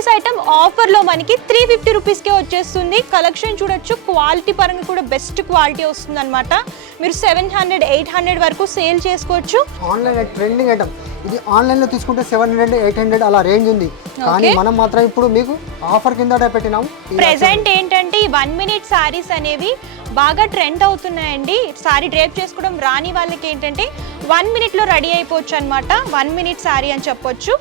Rupees item ఆఫర్లో మనకి three fifty రూపీస్కే వచ్చేస్తుంది. కలెక్షన్ చూడొచ్చు. క్వాలిటీ పరంగా కూడా బెస్ట్ క్వాలిటీ వస్తుంది అనమాట మీరు సెవెన్ హండ్రెడ్ ఎయిట్ హండ్రెడ్ వరకు సేల్ చేసుకోవచ్చు. ఆన్లైన్ ట్రెండింగ్ ఐటమ్ ఇది ఆన్లైన్లో తీసుకుంటే సెవెన్ హండ్రెడ్ ఎయిట్ హండ్రెడ్ అలా రేంజ్ ఉంది. కానీ. మనం మాత్రం ఇప్పుడు మీకు ఆఫర్ కింద పెట్టినాం. ప్రెసెంట్ ఏంటంటే ఈ వన్ మినిట్ సారీస్ అనేవి బాగా ట్రెండ్ అవుతున్నాయండి. సారీ డ్రేప్ చేసుకోవడం రాని వాళ్ళకి ఏంటంటే వన్ మినిట్లో రెడీ అయిపోవచ్చు అనమాట వన్ మినిట్ సారీ అని చెప్పొచ్చు.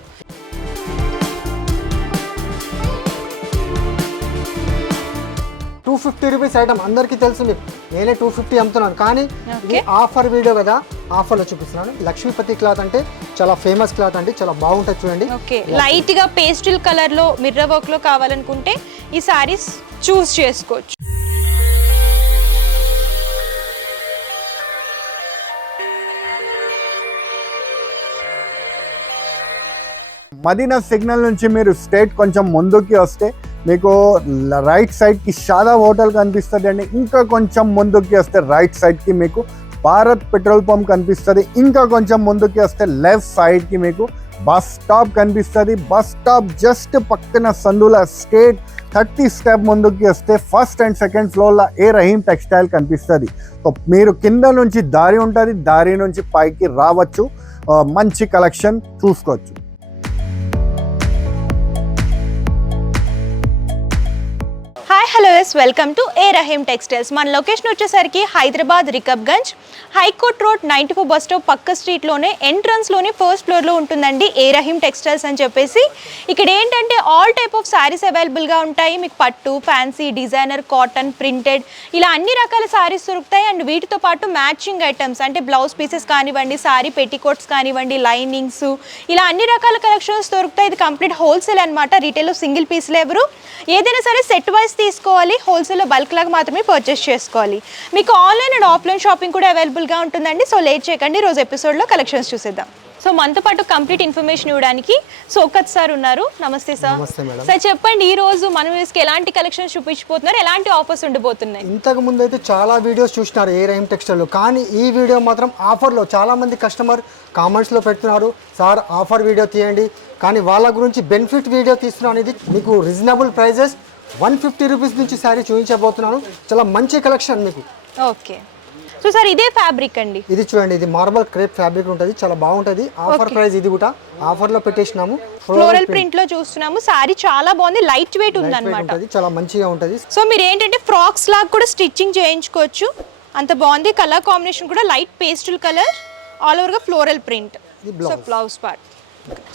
ఫిఫ్టీ రూపీస్ ఐటమ్ అందరికీ తెలుసు మీకు నేనే టూ ఫిఫ్టీ అమ్ముతున్నాను. కానీ ఇది. ఆఫర్ వీడియో కదా. ఆఫర్లో చూపిస్తున్నాను. లక్ష్మీపతి క్లాత్ అంటే చాలా ఫేమస్ క్లాత్ అండి. చాలా బాగుంటుంది చూడండి. లైట్గా పేస్టిల్ కలర్లో మిర్రర్ వర్క్లో కావాలనుకుంటే ఈ సారీస్ చూస్ చేసుకోవచ్చు. మదీనా సిగ్నల్ నుంచి మీరు స్ట్రేట్ కొంచెం ముందుకి వస్తే మీకు రైట్ సైడ్కి షాదా హోటల్ కనిపిస్తుంది అండి ఇంకా కొంచెం ముందుకి వస్తే రైట్ సైడ్కి మీకు భారత్ పెట్రోల్ పంప్ కనిపిస్తుంది. ఇంకా కొంచెం ముందుకి వస్తే లెఫ్ట్ సైడ్కి మీకు బస్ స్టాప్ కనిపిస్తుంది. బస్ స్టాప్ జస్ట్ పక్కన సందుల స్టేట్ థర్టీ స్టెప్ ముందుకి వస్తే ఫస్ట్ అండ్ సెకండ్ ఫ్లోర్లో ఏ రహీం టెక్స్టైల్ కనిపిస్తుంది. సో మీరు కింద నుంచి దారి ఉంటుంది. దారి నుంచి పైకి రావచ్చు. మంచి కలెక్షన్ చూసుకోవచ్చు. Hi, hi hello yes welcome to A Rahim textiles. మన లొకేషన్ వచ్చేసరికి Hyderabad Rikabganj high court road ninety four bus stop పక్క స్ట్రీట్లోనే ఎంట్రన్స్లోనే ఫస్ట్ ఫ్లోర్లో ఉంటుందండి ఏ రహీమ్ టెక్స్టైల్స్ అని చెప్పేసి. ఇక్కడ ఏంటంటే ఆల్ టైప్ ఆఫ్ శారీస్ అవైలబుల్గా ఉంటాయి. మీకు పట్టు ఫ్యాన్సీ డిజైనర్ కాటన్ ప్రింటెడ్ ఇలా అన్ని రకాల శారీస్ దొరుకుతాయి. అండ్ వీటితో పాటు మ్యాచింగ్ ఐటమ్స్ అంటే బ్లౌజ్ పీసెస్ కానివ్వండి శారీ పెట్టికోట్స్ కానివ్వండి లైనింగ్స్ ఇలా అన్ని రకాల కలెక్షన్స్ దొరుకుతాయి. ఇది కంప్లీట్ హోల్సేల్ అనమాట. రీటైల్లో సింగిల్ పీస్లు ఎవరు ఏదైనా సరే సెట్ వైస్ తీసుకోవాలి హోల్సేల్లో బల్క్ లాగా మాత్రమే పర్చేస్ చేసుకోవాలి. మీకు ఆన్లైన్ అండ్ ఆఫ్లైన్ షాపింగ్ కూడా అవైలబుల్గా ఉంటుందండి. సో లేట్ చేయకండి. రోజు ఎపిసోడ్లో కలెక్షన్స్ చూసేద్దాం. సో మనతో పాటు కంప్లీట్ ఇన్ఫర్మేషన్ ఇవ్వడానికి సోకత్ సార్ ఉన్నారు. నమస్తే సార్. సార్ చెప్పండి ఈ రోజు మన వ్యూస్కి ఎలాంటి కలెక్షన్స్ చూపించిపోతున్నారు ఎలాంటి ఆఫర్స్ ఉండబోతున్నాయి? ఇంతకు ముందు అయితే చాలా వీడియోస్ చూసినారు ఏ రహీం టెక్స్టైల్లో కానీ ఈ వీడియో మాత్రం ఆఫర్లో చాలా మంది కస్టమర్ కామెంట్స్లో పెడుతున్నారు. సార్ ఆఫర్ వీడియో తీయండి. కానీ వాళ్ళ గురించి బెనిఫిట్ వీడియో తీస్తున్నాను ఇది మీకు reasonable prices one fifty rupees నుంచి శారీ చూపించబోతున్నాను. చాలా మంచి కలెక్షన్ మీకు. ఓకే. సో సార్ ఇదే ఫ్యాబ్రిక్ అండి? ఇది చూడండి ఇది మార్బల్ క్రేప్ ఫ్యాబ్రిక్ ఉంటుంది చాలా బాగుంటుంది. ఆఫర్ ప్రైస్ ఇది కూడా. ఆఫర్లో పెట్టేసినాము. ఫ్లోరల్ ప్రింట్లో చూస్తున్నాము. సారీ చాలా బాగుంది లైట్ వెయిట్ ఉందన్నమాట. ఉంటుంది చాలా మంచిగా ఉంటుంది. సో మీరు ఏంటంటే ఫ్రాక్స్ లాగా కూడా స్టిచ్చింగ్ చేయించుకోవచ్చు. అంత బాగుంది కలర్ కాంబినేషన్ కూడా లైట్ పేస్టల్ కలర్ ఆల్ ఓవర్గా floral print. So. Blouse part.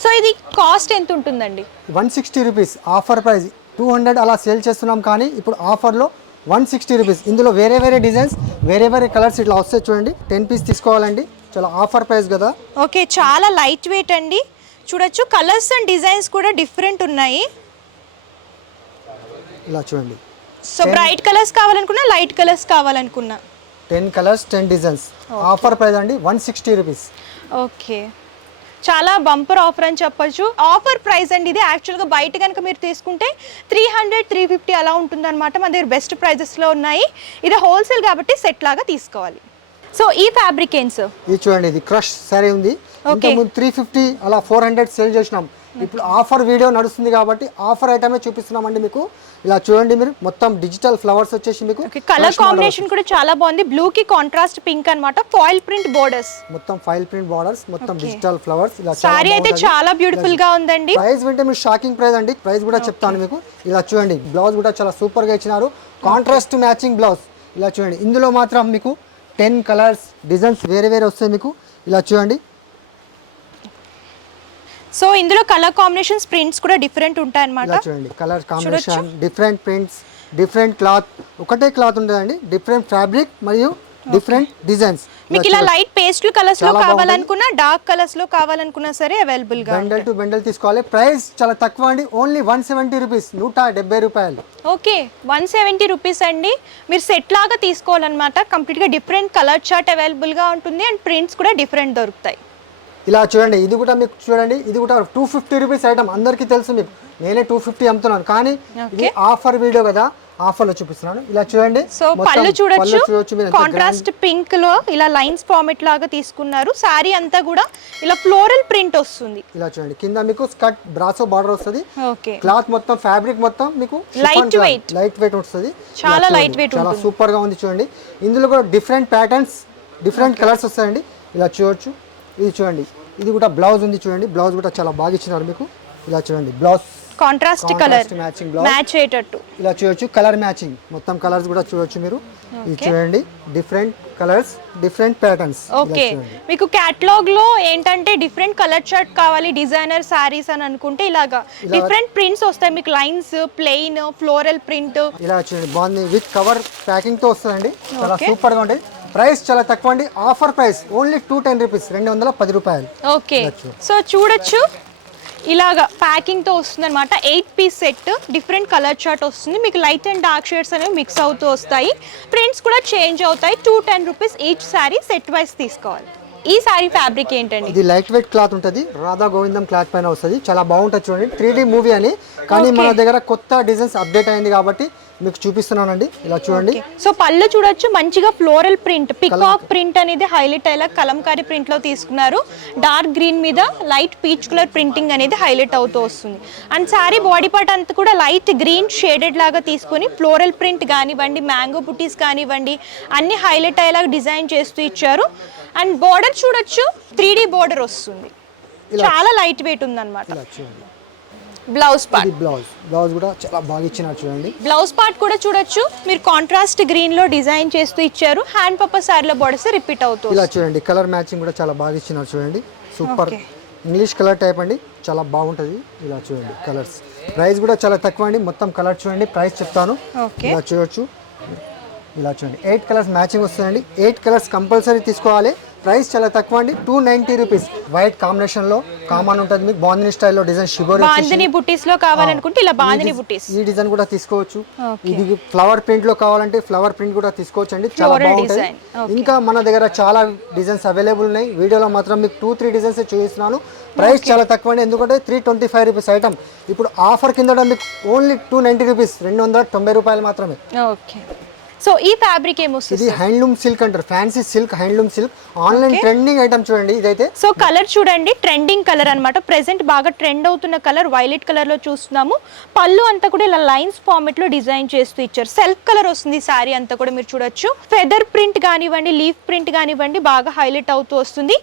So ఇది కాస్ట్ ఎంత ఉంటుందండి? One sixty rupees offer price two hundred అలా సేల్ చేస్తున్నాం కానీ ఇప్పుడు ఆఫర్లో వన్ సిక్స్టీ రూపీస్. ఇందులో వేరే వేరే డిజైన్స్ వేరే వేరే కలర్స్ ఇట్లా వస్తాయి చూడండి. టెన్ పీస్ తీసుకోవాలండి. చాలా ఆఫర్ ప్రైస్ కదా. ఓకే చాలా లైట్ వెయిట్ అండి. చూడొచ్చు కలర్స్ అండ్ డిజైన్స్ కూడా డిఫరెంట్ ఉన్నాయి. ఇలా చూడండి. సో బ్రైట్ కలర్స్ కావాలనుకున్నా లైట్ కలర్స్ కావాలనుకున్నా. Ten colours ten designs. Offer price అండి వన్ సిక్స్టీ రూపీస్. ఓకే. చాలా బంపర్ ఆఫర్ అని చెప్పొచ్చు. ఆఫర్ ప్రైస్ అండి ఇది. యాక్చువల్గా బయట కనుక మీరు తీసుకుంటే త్రీ హండ్రెడ్ త్రీ ఫిఫ్టీ అలా ఉంటుందన్నమాట. మన దగ్గర బెస్ట్ ప్రైజెస్లో ఉన్నాయి. ఇది హోల్సేల్ కాబట్టి సెట్ లాగా తీసుకోవాలి. సో ఈ ఫ్యాబ్రిక్ ఏం సార్ ఇది చూడండి ఇది క్రష్ సారీ ఉంది. త్రీ ఫిఫ్టీ అలా ఫోర్ హండ్రెడ్ సేల్ చేసినాం. ఇప్పుడు ఆఫర్ వీడియో నడుస్తుంది కాబట్టి ఆఫర్ ఐటమే చూపిస్తున్నామండి మీకు. ఇలా చూడండి మీరు మొత్తం డిజిటల్ ఫ్లవర్స్ వచ్చేసి మీకు కలర్ కాంబినేషన్ కూడా చాలా బాగుంది. బ్లూ కి కాంట్రాస్ట్ పింక్ అన్నమాట. ఫాయిల్ ప్రింట్ బోర్డర్స్ మొత్తం ఫైల్ ప్రింట్ బార్డర్స్ మొత్తం డిజిటల్ ఫ్లవర్స్ ఇలా సారీ అయితే చాలా బ్యూటిఫుల్గా ఉందండి. ప్రైస్ వింటే మీరు షాకింగ్ ప్రైస్ అండి. ప్రైస్ కూడా చెప్తాను మీకు. ఇలా చూడండి బ్లౌజ్ కూడా చాలా సూపర్గా ఇచ్చినారు కాంట్రాస్ట్ మ్యాచింగ్ బ్లౌజ్ ఇలా చూడండి ఇందులో మాత్రం మీకు టెన్ కలర్స్ డిజైన్స్ వేరే వేరే వస్తాయి మీకు. ఇలా చూడండి సో ఇందులో కలర్ కాంబినేషన్స్ ప్రింట్స్ కూడా డిఫరెంట్ ఉంటాయి అన్నమాట చూడండి colour combination different prints different cloth ఒకటే క్లాత్ ఉంటుందండి డిఫరెంట్ ఫ్యాబ్రిక్ మరియు డిఫరెంట్ డిజైన్స్ మీకు ఇలా లైట్ పేస్టల్ కలర్స్లో. కావాలనుకున్నా డార్క్ కలర్స్లో కావాలనుకున్నా సరే అవైలబుల్గా బెండల్ టు బెండల్ తీసుకోవాలి. ప్రైస్ చాలా తక్కువ అండి ఓన్లీ వన్ సెవెంటీ రూపీస్ నూట డెబ్బై రూపాయలు. ఓకే వన్ సెవెంటీ రూపీస్ అండి. మీరు సెట్ లాగా తీసుకోవాలన్నమాట. కంప్లీట్గా డిఫరెంట్ కలర్ చార్ట్ అవైలబుల్గా ఉంటుంది అండ్ ప్రింట్స్ కూడా డిఫరెంట్ దొరుకుతాయి. ఇలా చూడండి ఇది కూడా మీకు చూడండి ఇది కూడా టూ ఫిఫ్టీ రూపీస్ ఐటమ్ అందరికీ తెలుసు మీకు. నేనే టూ ఫిఫ్టీ అమ్ముతున్నాను కానీ ఇది ఆఫర్ వీడియో కదా ఆఫర్లో చూపిస్తున్నాను. ఇలా చూడండి సో పళ్ళు చూడొచ్చు. కాంట్రాస్ట్ పింక్లో ఇలా లైన్స్ ఫార్మెట్ లాగా తీసుకున్నారు. సారీ అంతా కూడా ఇలా ఫ్లోరల్ ప్రింట్ వస్తుంది. ఇలా చూడండి కింద మీకు స్కర్ట్ బ్రాసో బార్డర్ వస్తుంది. ఓకే క్లాత్ మొత్తం ఫ్యాబ్రిక్ మొత్తం మీకు Light weight. లైట్ వెయిట్ వస్తుంది. చాలా light weight చాలా. సూపర్గా ఉంది చూడండి. ఇందులో కూడా డిఫరెంట్ ప్యాటర్న్స్ డిఫరెంట్ కలర్స్ వస్తాయండి. ఇలా చూడొచ్చు. ఇది చూడండి. ఇది కూడా బ్లౌజ్ ఉంది చూడండి. బ్లౌజ్ కూడా చాలా బాగా ఇచ్చినారు మీకు. ఇలా చూడండి. Blouse contrast colour matching blouse match అయ్యేటట్టు. ఇలా చూడొచ్చు. కలర్ మ్యాచింగ్ మొత్తం కలర్స్ కూడా చూడొచ్చు మీరు. ఇది చూడండి. Different colours different patterns okay మీకు క్యాటలాగ్లో ఏంటంటే డిఫరెంట్ కలర్ చార్ట్ కావాలి డిజైనర్ సారీస్ అని అనుకుంటే ఇలాగా డిఫరెంట్ ప్రింట్స్ వస్తాయి. మీకు లైన్స్ ప్లెయిన్ ఫ్లోరల్ ప్రింట్ ఇలా చూడండి. బాగుంది. విత్ కవర్ ప్యాకింగ్తో వస్తుందండి. చాలా సూపర్గా ఉంటుంది ప్రైస్ చాలా తక్కువ అండి offer price only two ten rupees రెండు వందల పది రూపాయలు. ఓకే. సో చూడొచ్చు. ఇలాగా ప్యాకింగ్తో వస్తుంది అనమాట eight piece set different colour chart వస్తుంది. మీకు లైట్ అండ్ డార్క్ షేడ్స్ అనేవి మిక్స్ అవుతూ వస్తాయి. ప్రింట్స్ కూడా చేంజ్ అవుతాయి. Two ten rupees each sari set wise తీసుకోవాలి. ఈ శారీ ఫ్యాబ్రిక్ ఏంటండి? ఇది లైట్ వెయిట్ క్లాత్ ఉంటుంది. రాధా గోవిందం క్లాత్ పైన వస్తుంది. చాలా బాగుంటుంది చూడండి. త్రీ మూవీ అని. కానీ మన దగ్గర కొత్త డిజైన్స్ అప్డేట్ అయింది కాబట్టి మీకు చూపిస్తున్నానండి. ఇలా చూడండి. సో పళ్ళు చూడొచ్చు. మంచిగా ఫ్లోరల్ ప్రింట్ పికాక్ ప్రింట్ అనేది హైలైట్ అయ్యేలా కలంకారీ ప్రింట్లో తీసుకున్నారు. డార్క్ గ్రీన్ మీద లైట్ పీచ్ కలర్ ప్రింటింగ్ అనేది హైలైట్ అవుతూ వస్తుంది. అండ్ సారీ బాడీ పార్ట్ అంతా కూడా లైట్ గ్రీన్ షేడెడ్ లాగా తీసుకొని ఫ్లోరల్ ప్రింట్ కానివ్వండి మ్యాంగో బుటీస్ కానివ్వండి అన్ని హైలైట్ అయ్యేలాగా డిజైన్ చేస్తూ ఇచ్చారు. అండ్ బోర్డర్ చూడొచ్చు. త్రీ డి బోర్డర్ వస్తుంది. చాలా లైట్ వెయిట్ ఉందన్నమాట బ్లౌజ్ పార్ట్ బ్లౌజ్ బ్లౌజ్ కూడా చాలా బాగా ఇచ్చినారు చూడండి. బ్లౌజ్ పార్ట్ కూడా చూడొచ్చు. మీరు కాంట్రాస్ట్ గ్రీన్లో డిజైన్ చేస్తూ ఇచ్చారు. హ్యాండ్ పప్పర్ సారీలో బోర్డర్స్ రిపీట్ అవుతూ ఇలా చూడండి కలర్ మ్యాచింగ్ కూడా చాలా బాగా ఇచ్చినారు చూడండి. సూపర్. ఇంగ్లీష్ కలర్ టైప్ అండి. చాలా బాగుంటుంది. ఇలా చూడండి కలర్స్ ప్రైస్ కూడా చాలా తక్కువ అండి. మొత్తం కలర్ చూడండి. ప్రైస్ చెప్తాను. ఇలా చూడొచ్చు. ఇలా చూడండి. ఎయిట్ కలర్స్ మ్యాచింగ్ వస్తుందండి. ఎయిట్ కలర్స్ కంపల్సరీ తీసుకోవాలి. ప్రైస్ చాలా తక్కువ అండి. టూ నైంటీ రూపీస్ వైట్ కాంబినేషన్లో కామన్ ఉంటుంది. మీకు బాందిని స్టైల్లో డిజైన్ షిబోరి బాందిని బుటీస్లో కావాలనుకుంటే ఇలా బాందిని బుటీస్ ఈ డిజైన్ కూడా తీసుకోవచ్చు. ఇది ఫ్లవర్ ప్రింట్లో కావాలంటే ఫ్లవర్ ప్రింట్ కూడా తీసుకోవచ్చు అండి చాలా బాగుంటుంది. ఇంకా మన దగ్గర చాలా డిజైన్స్ అవైలబుల్ ఉన్నాయి. వీడియోలో మాత్రం మీకు టూ త్రీ డిజైన్స్ చూపిస్తున్నాను. ప్రైస్ చాలా తక్కువ అండి. ఎందుకంటే three twenty five rupees item ఇప్పుడు ఆఫర్ కింద మీకు ఓన్లీ టూ నైంటీ రూపీస్ రెండు వందల తొంభై రూపాయలు మాత్రమే. ఓకే. సో ఈ ఫ్యాబ్రిక్ ఏమొస్తుంది ఇది హ్యాండ్లూమ్ సిల్క్ అంటారు. Fancy silk handloom silk online trending item చూడండి ఇదైతే. సో కలర్ చూడండి ట్రెండింగ్ కలర్ అన్నమాట. ప్రెసెంట్ బాగా ట్రెండ్ అవుతున్న కలర్ వైలెట్ కలర్లో చూస్తున్నాము. పళ్ళు అంతా కూడా ఇలా లైన్స్ ఫార్మెట్లో డిజైన్ చేస్తూ ఇచ్చారు. సెల్ఫ్ కలర్ వస్తుంది సారీ అంతా కూడా మీరు చూడొచ్చు. ఫెదర్ ప్రింట్ కానివ్వండి లీఫ్ ప్రింట్ కానివ్వండి బాగా హైలైట్ అవుతూ వస్తుంది.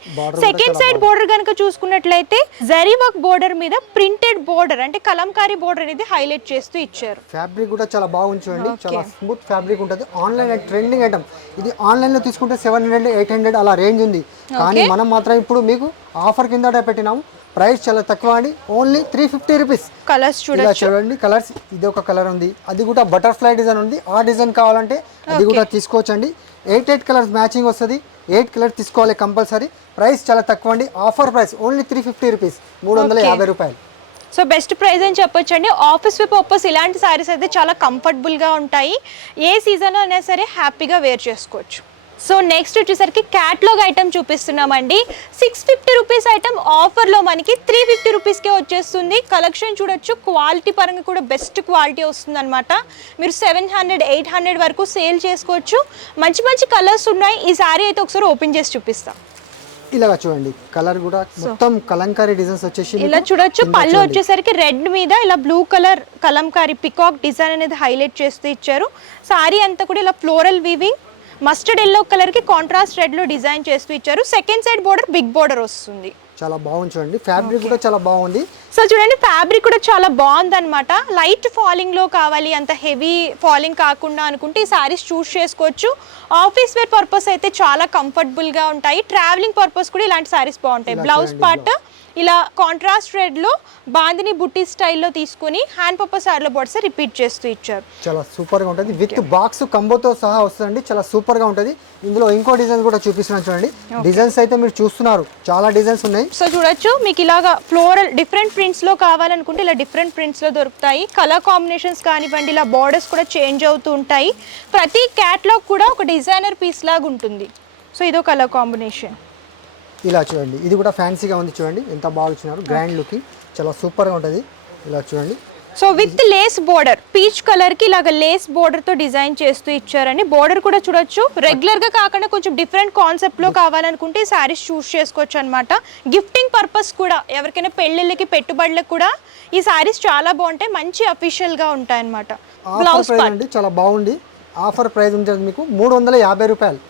సెకండ్ సైడ్ బోర్డర్ కనుక చూసుకున్నట్లయితే జరీ వర్క్ బోర్డర్ మీద ప్రింటెడ్ బోర్డర్ అంటే కలంకారీ బోర్డర్ అనేది హైలైట్ చేస్తూ ఇచ్చారు. ఫ్యాబ్రిక్ కూడా చాలా బాగుంది చూడండి. చాలా స్మూత్ ఫ్యాబ్రిక్ ఉంటుంది. ఆన్లైన్ ట్రెండింగ్ ఐటమ్ ఇది ఆన్లైన్లో తీసుకుంటే సెవెన్ హండ్రెడ్ ఎయిట్ హండ్రెడ్ అలా రేంజ్ ఉంది. కానీ మనం మాత్రం ఇప్పుడు మీకు ఆఫర్ కింద పెట్టినాము. ప్రైస్ చాలా తక్కువ అండి. Only three fifty rupees colours చూడండి. కలర్స్ ఇది ఒక కలర్ ఉంది. అది కూడా బటర్ఫ్లై డిజైన్ ఉంది. ఆ డిజైన్ కావాలంటే అది కూడా తీసుకోవచ్చండి. ఎయిట్ ఎయిట్ కలర్స్ మ్యాచింగ్ వస్తుంది. ఎయిట్ కలర్ తీసుకోవాలి కంపల్సరీ ప్రైస్ చాలా తక్కువ అండి. Offer price only three fifty rupees మూడు వందల యాభై రూపాయలు. సో బెస్ట్ ప్రైస్ అని చెప్పొచ్చు అండి ఆఫీస్ పర్పస్ ఇలాంటి సారీస్ అయితే చాలా కంఫర్టబుల్గా ఉంటాయి. ఏ సీజన్ అయినా సరే హ్యాపీగా వేర్ చేసుకోవచ్చు. సో నెక్స్ట్ వచ్చేసరికి క్యాట్లాగ్ ఐటమ్ చూపిస్తున్నామండి. సిక్స్ ఫిఫ్టీ రూపీస్ ఐటమ్ ఆఫర్లో మనకి త్రీ ఫిఫ్టీ రూపీస్కే వచ్చేస్తుంది. కలెక్షన్ చూడొచ్చు. క్వాలిటీ పరంగా కూడా బెస్ట్ క్వాలిటీ వస్తుందన్నమాట. మీరు సెవెన్ హండ్రెడ్ ఎయిట్ హండ్రెడ్ వరకు సేల్ చేసుకోవచ్చు. మంచి మంచి కలర్స్ ఉన్నాయి. ఈ సారీ అయితే ఒకసారి ఓపెన్ చేసి చూపిస్తాం. ఇలాగా చూడండి. కలర్ కూడా మొత్తం కలంకారీ డిజైన్స్ వచ్చేసి ఇలా చూడొచ్చు. పళ్ళు. వచ్చేసరికి రెడ్ మీద ఇలా blue colour Kalamkari peacock design అనేది హైలైట్ చేస్తూ ఇచ్చారు. సారీ అంతా కూడా ఇలా ఫ్లోరల్ వీవింగ్ మస్టర్డ్ ఎల్లో కలర్కి కాంట్రాస్ట్ రెడ్లో డిజైన్ చేస్తూ ఇచ్చారు. Second side border big border వస్తుంది. చాలా బాగుంది చూడండి. ఫ్యాబ్రిక్ కూడా చాలా బాగుంది. సో చూడండి ఫ్యాబ్రిక్ కూడా చాలా బాగుంది అనమాట లైట్ ఫాలింగ్లో కావాలి అంత హెవీ ఫాలింగ్ కాకుండా అనుకుంటే ఈ సారీస్ చూస్ చేసుకోవచ్చు. ఆఫీస్ వేర్ పర్పస్ అయితే చాలా కంఫర్టబుల్గా ఉంటాయి. ట్రావెలింగ్ పర్పస్ కూడా ఇలాంటి సారీస్ బాగుంటాయి. బ్లౌజ్ పార్ట్ ఇలా కాంట్రాస్ట్ రెడ్లో బాందిని బుట్టి స్టైల్లో తీసుకొని హ్యాండ్ పర్పస్ సారీలో బోర్డ్స్ రిపీట్ చేస్తూ ఇచ్చారు. చాలా సూపర్గా ఉంటుంది. విత్ బాక్స్ కంబోతో సహా వస్తుందండి. చాలా సూపర్గా ఉంటుంది. ఇందులో ఇంకో డిజైన్ కూడా చూపిస్తున్నాను చూడండి. డిజైన్స్ అయితే మీరు చూస్తున్నారు. చాలా డిజైన్స్ ఉన్నాయి. సో చూడొచ్చు. మీకు ఇలాగా ఫ్లోరల్ డిఫరెంట్ ప్రింట్స్లో కావాలనుకుంటే ఇలా డిఫరెంట్ ప్రింట్స్లో దొరుకుతాయి. కలర్ కాంబినేషన్స్ కానివ్వండి ఇలా బార్డర్స్ కూడా చేంజ్ అవుతూ ఉంటాయి. ప్రతి క్యాట్లాగ్ కూడా ఒక డిజైనర్ పీస్ లాగా ఉంటుంది. సో ఇదో కలర్ కాంబినేషన్ ఇలా చూడండి. ఇది కూడా ఫ్యాన్సీగా ఉంది చూడండి. ఎంత బాగా ఇచ్చినారు గ్రాండ్ లుక్ చాలా సూపర్గా ఉంటుంది. ఇలా చూడండి. So with lace border peach కలర్కి ఇలాగ లేస్ బోర్డర్తో డిజైన్ చేస్తూ ఇచ్చారండి. బోర్డర్ కూడా చూడొచ్చు. రెగ్యులర్గా కాకుండా కొంచెం డిఫరెంట్ కాన్సెప్ట్లో కావాలనుకుంటే సారీస్ చూస్ చేసుకోవచ్చు అనమాట గిఫ్టింగ్ పర్పస్ కూడా ఎవరికైనా పెళ్ళిళ్ళకి పెట్టుబడులకు కూడా ఈ సారీస్ చాలా బాగుంటాయి. మంచి అఫీషియల్గా ఉంటాయి అనమాట బ్లౌజ్ చాలా బాగుంది. ఆఫర్ ప్రైస్ ఉంటుంది మీకు. మూడు వందల యాభై రూపాయలు.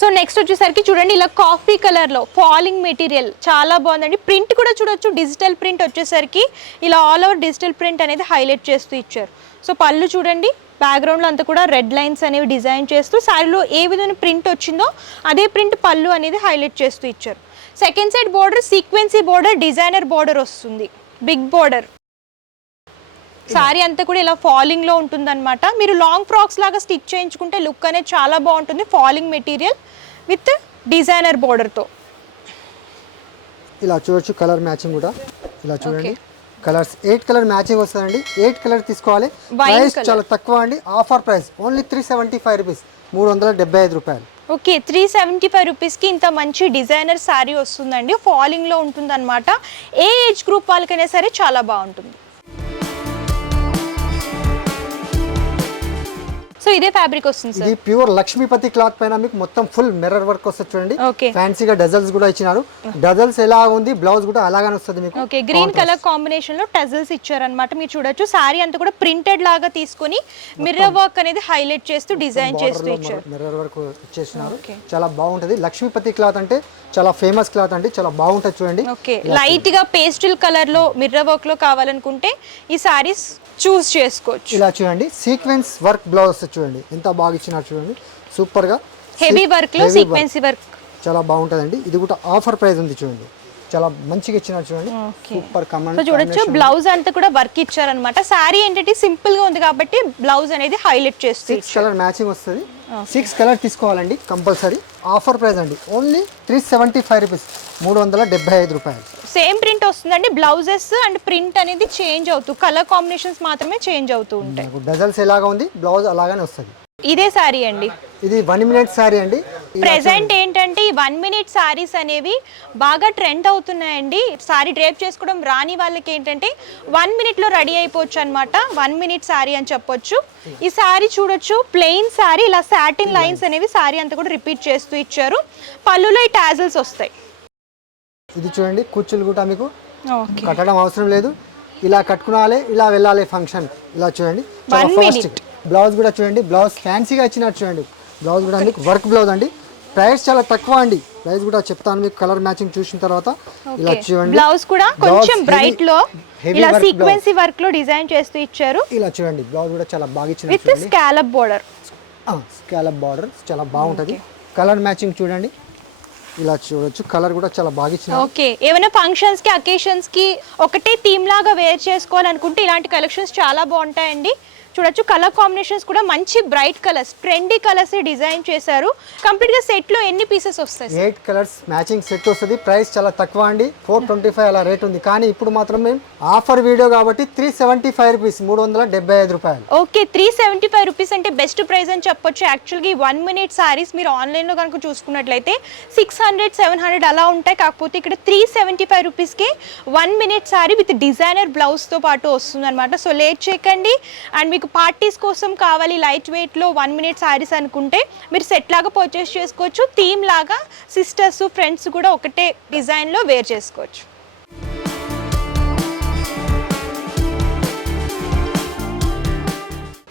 సో నెక్స్ట్ వచ్చేసరికి చూడండి ఇలా కాఫీ కలర్లో ఫాలింగ్ మెటీరియల్ చాలా బాగుందండి. ప్రింట్ కూడా చూడొచ్చు డిజిటల్ ప్రింట్ వచ్చేసరికి ఇలా ఆల్ ఓవర్ డిజిటల్ ప్రింట్ అనేది హైలైట్ చేస్తూ ఇచ్చారు. సో పళ్ళు చూడండి బ్యాక్గ్రౌండ్లో అంతా కూడా రెడ్ లైన్స్ అనేవి డిజైన్ చేస్తూ శారీలో ఏ విధమైన ప్రింట్ వచ్చిందో అదే ప్రింట్ పళ్ళు అనేది హైలైట్ చేస్తూ ఇచ్చారు. Second side border sequence border designer border వస్తుంది. బిగ్ బోర్డర్ సారీ అంతా కూడా ఇలా ఫాలింగ్లో ఉంటుందన్నమాట. మీరు లాంగ్ ఫ్రాక్స్ లాగా స్టిచ్ చేయించుకుంటే లుక్ అనేది చాలా బాగుంటుంది ఫాలింగ్ మెటీరియల్ విత్ డిజైనర్ బోర్డర్తో. ఇలా చూడొచ్చు కలర్ మ్యాచింగ్ కూడా. ఇలా చూడండి. కలర్స్ ఎయిట్ కలర్ మ్యాచింగ్ వస్తుందండి. ఎయిట్ కలర్ తీసుకోవాలి. ప్రైస్. చాలా తక్కువ అండి. Offer price only three seventy five rupees మూడు వందల డెబ్బై ఐదు రూపాయలు. ఓకే త్రీ సెవెంటీ ఫైవ్ రూపీస్కి ఇంత మంచి డిజైనర్ శారీ వస్తుందండి. ఫాలింగ్లో ఉంటుందన్నమాట. ఏ ఏజ్ గ్రూప్ వాళ్ళకైనా సరే చాలా బాగుంటుంది. సో ఇదే ఫ్యాబ్రిక్ వస్తుంది ఇది సార్ ప్యూర్ లక్ష్మీపతి క్లాత్ పైన మీకు మొత్తం ఫుల్ మిర్రర్ వర్క్ వస్తుంది చూడండి. ఫ్యాన్సీగా డజల్స్ కూడా ఇచ్చినారు. డజల్స్ ఎలా ఉంది బ్లౌజ్ కూడా అలాగనే వస్తుంది మీకు. ఓకే గ్రీన్ కలర్ కాంబినేషన్లో టజల్స్ ఇచ్చారనమాట మీరు చూడొచ్చు శారీ అంతా కూడా ప్రింటెడ్ లాగా తీసుకొని మిర్రర్ వర్క్ అనేది హైలైట్ చేస్తూ డిజైన్ చేస్తూ ఇచ్చారు. మిర్రర్ వర్క్ ఇచ్చేసినారు. చాలా బాగుంటది. లక్ష్మీపతి క్లాత్ అంటే చాలా ఫేమస్ క్లాత్ అండి. చాలా బాగుంటది చూడండి. ఓకే లైట్గా పేస్టిల్ కలర్లో మిర్రర్ వర్క్లో కావాలనుకుంటే ఈ సారీస్ చూస్ చేసుకోవచ్చు. ఇలా చూడండి. సీక్వెన్స్ వర్క్ బ్లౌజ్ చూడండి. ఎంత బాగా ఇచ్చినారు చూడండి. సూపర్గా. హెవీ వర్క్లో. సీక్వెన్సీ వర్క్ చాలా బాగుంటదండి. ఇది కూడా ఆఫర్ ప్రైస్ ఉంది చూడండి. చాలా మంచిగా ఇచ్చినారు చూడండి. సూపర్ సో కమెంట్ చూడొచ్చు బ్లౌజ్ అంతా కూడా వర్క్ ఇచ్చారనమాట శారీ ఏంటంటే సింపుల్గా ఉంది కాబట్టి బ్లౌజ్ అనేది హైలైట్ చేస్తుంది సిక్స్ కలర్ మ్యాచింగ్ వస్తుంది. సిక్స్ కలర్ తీసుకోవాలండి కంపల్సరీ ఆఫర్ ప్రైస్ అండి only three seventy five rupees మూడు వందల డెబ్బై ఐదు రూపాయలు. సేమ్ ప్రింట్ వస్తుందండి బ్లౌజెస్ అండ్ ప్రింట్ అనేది చేంజ్ అవుతూ కలర్ కాంబినేషన్స్ మాత్రమే చేంజ్ అవుతూ ఉంటాయి. డజల్స్ ఎలాగా ఉంది బ్లౌజ్ అలాగానే వస్తుంది. ఇదే శారీ అండి. ఇది వన్ మినిట్ శారీ అండి. ప్రెసెంట్ ఏంటంటే ఈ వన్ మినిట్ సారీస్ అనేవి బాగా ట్రెండ్ అవుతున్నాయండి. సారీ డ్రేప్ చేసుకోవడం రాని వాళ్ళకి ఏంటంటే వన్ మినిట్లో రెడీ అయిపోవచ్చు అనమాట వన్ మినిట్ సారీ అని చెప్పొచ్చు. ఈ సారీ చూడొచ్చు. ప్లెయిన్ సారీ ఇలా సాటిన్ లైన్స్ అనేవి సారీ అంతా కూడా రిపీట్ చేస్తూ ఇచ్చారు. పళ్ళులో ఈ టాజల్స్ వస్తాయి. ఇది చూడండి కుచ్చులు కూడా మీకు కట్టడం అవసరం లేదు. ఇలా కట్టుకునాలి ఇలా వెళ్ళాలి ఫంక్షన్ ఇలా చూడండి. బ్లౌజ్ కూడా చూడండి బ్లౌజ్ ఫ్యాన్సీగా ఇచ్చినట్టు చూడండి. బ్లౌజ్ కూడా వర్క్ బ్లౌజ్ అండి. ప్రైస్ చాలా తక్కువ అండి. ప్రైస్ కూడా చెప్తాను మీకు కలర్ మ్యాచింగ్ చూసిన తర్వాత. ఇలా చూడండి. బ్లౌజ్ కూడా కొంచెం బ్రైట్లో ఇలా. సీక్వెన్సీ వర్క్లో డిజైన్ చేస్తూ ఇచ్చారు. ఇలా చూడండి. బ్లౌజ్ కూడా చాలా బాగా ఇచ్చిన with scallop border scallop border చాలా బాగుంటుంది. కలర్ మ్యాచింగ్ చూడండి. ఇలా చూడొచ్చు. కలర్ కూడా చాలా బాగా ఇచ్చిన. ఓకే. ఏమైనా ఫంక్షన్స్కి అకేషన్స్కి ఒకటే థీమ్ లాగా వేర్ చేసుకోవాలనుకుంటే ఇలాంటి కలెక్షన్స్ చాలా బాగుంటాయండి. చూడొచ్చు కలర్ కాంబినేషన్స్ కూడా మంచి bright colours trendy colours design చేశారు. కంప్లీట్గా సెట్లో ఎన్ని పీసెస్ వస్తాయి? ఎయిట్ కలర్స్ మ్యాచింగ్ సెట్ వస్తుంది. ప్రైస్ చాలా తక్కువ అండి. ఫోర్ ట్వంటీ ఫైవ్ అలా రేట్ ఉంది. కానీ ఇప్పుడు మాత్రం మేము ఆఫర్ వీడియో కాబట్టి త్రీ సెవెంటీ ఫైవ్ రూపీస్ మూడు వందల డెబ్బై ఐదు రూపాయలు. Okay three seventy five rupees అంటే బెస్ట్ ప్రైస్ అని చెప్పొచ్చు. యాక్చువల్గా ఈ వన్ మినిట్ సారీస్ మీరు ఆన్లైన్లో కనుక చూసుకున్నట్లయితే సిక్స్ హండ్రెడ్ సెవెన్ హండ్రెడ్ అలా ఉంటాయి. కాకపోతే ఇక్కడ త్రీ సెవెంటీ ఫైవ్ రూపీస్కి one minute sari with designer బ్లౌజ్తో పాటు వస్తుంది అనమాట సో లేట్ చేయకండి అండ్ మీకు పార్టీస్ కోసం కావాలి లైట్ వెయిట్లో వన్ మినిట్ సారీస్ అనుకుంటే మీరు సెట్ లాగా పర్చేస్ చేసుకోవచ్చు. థీమ్ లాగా సిస్టర్స్ ఫ్రెండ్స్ కూడా ఒకటే డిజైన్లో వేర్ చేసుకోవచ్చు.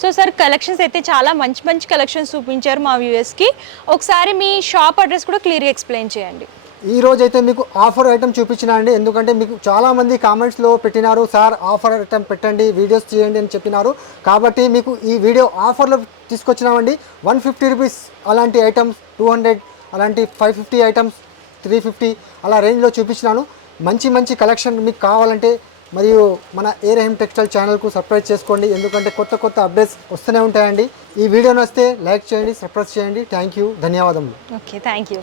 సో సార్ కలెక్షన్స్ అయితే చాలా మంచి మంచి కలెక్షన్స్ చూపించారు మా వ్యూఎస్కి ఒకసారి మీ షాప్ అడ్రస్ కూడా క్లియర్గా ఎక్స్ప్లెయిన్ చేయండి. ఈ రోజు అయితే మీకు ఆఫర్ ఐటమ్ చూపించిన అండి. ఎందుకంటే మీకు చాలా మంది కామెంట్స్లో పెట్టినారు సార్ ఆఫర్ ఐటమ్ పెట్టండి వీడియోస్ చేయండి అని చెప్పినారు. కాబట్టి మీకు ఈ వీడియో ఆఫర్లో తీసుకొచ్చినామండి. వన్ ఫిఫ్టీ రూపీస్ అలాంటి ఐటమ్స్ టూ హండ్రెడ్ అలాంటి five fifty items three fifty అలా రేంజ్లో చూపించినాను. మంచి మంచి కలెక్షన్ మీకు కావాలంటే మరియు మన ఏ టెక్స్టైల్ ఛానల్కు సబ్స్క్రైబ్ చేసుకోండి. ఎందుకంటే కొత్త కొత్త అప్డేట్స్ వస్తూనే ఉంటాయండి. ఈ వీడియో నచ్చితే లైక్ చేయండి సబ్స్క్రైబ్ చేయండి. Thank you. ధన్యవాదములు. Okay thank you.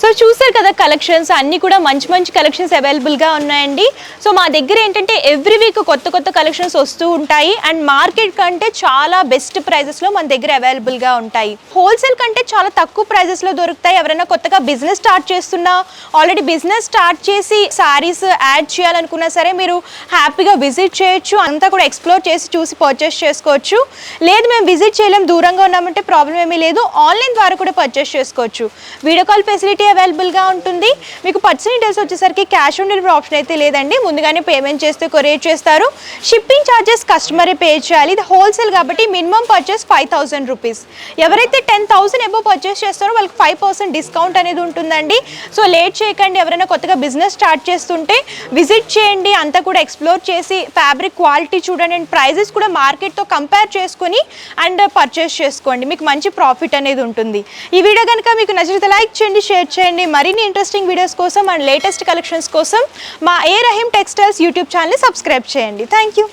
సో చూసారు కదా కలెక్షన్స్ అన్నీ కూడా మంచి మంచి కలెక్షన్స్ అవైలబుల్గా ఉన్నాయండి. సో మా దగ్గర ఏంటంటే ఎవ్రీ వీక్ కొత్త కొత్త కలెక్షన్స్ వస్తూ ఉంటాయి. అండ్ మార్కెట్ కంటే చాలా బెస్ట్ ప్రైజెస్లో మన దగ్గర అవైలబుల్గా ఉంటాయి. హోల్సేల్ కంటే చాలా తక్కువ ప్రైజెస్లో దొరుకుతాయి. ఎవరైనా కొత్తగా బిజినెస్ స్టార్ట్ చేస్తున్నా ఆల్రెడీ బిజినెస్ స్టార్ట్ చేసి శారీస్ యాడ్ చేయాలనుకున్నా సరే మీరు హ్యాపీగా విజిట్ చేయొచ్చు. అంతా కూడా ఎక్స్ప్లోర్ చేసి చూసి పర్చేస్ చేసుకోవచ్చు. లేదు మేము విజిట్ చేయలేం దూరంగా ఉన్నామంటే ప్రాబ్లం ఏమీ లేదు. ఆన్లైన్ ద్వారా కూడా పర్చేస్ చేసుకోవచ్చు. వీడియో కాల్ ఫెసిలిటీ అవైలబుల్గా ఉంటుంది. మీకు పర్సనల్ డీటెయిల్స్ వచ్చేసరికి క్యాష్ ఆన్ డెలివరీ ఆప్షన్ అయితే లేదండి. ముందుగానే పేమెంట్ చేస్తే కొరియర్ చేస్తారు. షిప్పింగ్ ఛార్జెస్ కస్టమరే పే చేయాలి. ఇది హోల్సేల్ కాబట్టి minimum purchase five thousand rupees ఎవరైతే టెన్ థౌసండ్ ఎబో పర్చేస్ చేస్తారో వాళ్ళకి ఫైవ్ పర్సెంట్ డిస్కౌంట్ అనేది ఉంటుందండి. సో లేట్ చేయకండి. ఎవరైనా కొత్తగా బిజినెస్ స్టార్ట్ చేస్తుంటే విజిట్ చేయండి. అంతా కూడా ఎక్స్ప్లోర్ చేసి ఫ్యాబ్రిక్ క్వాలిటీ చూడండి. అండ్ ప్రైజెస్ కూడా మార్కెట్తో కంపేర్ చేసుకొని అండ్ పర్చేస్ చేసుకోండి. మీకు మంచి ప్రాఫిట్ అనేది ఉంటుంది. ఈ వీడియో కనుక మీకు నచ్చితే లైక్ చేయండి షేర్ చేయండి. చేయండి మరిన్ని ఇంట్రెస్టింగ్ వీడియోస్ కోసం అండ్ లేటెస్ట్ కలెక్షన్స్ కోసం మా ఏ రహీం టెక్స్టైల్స్ యూట్యూబ్ ఛానల్ని సబ్స్క్రైబ్ చేయండి. Thank you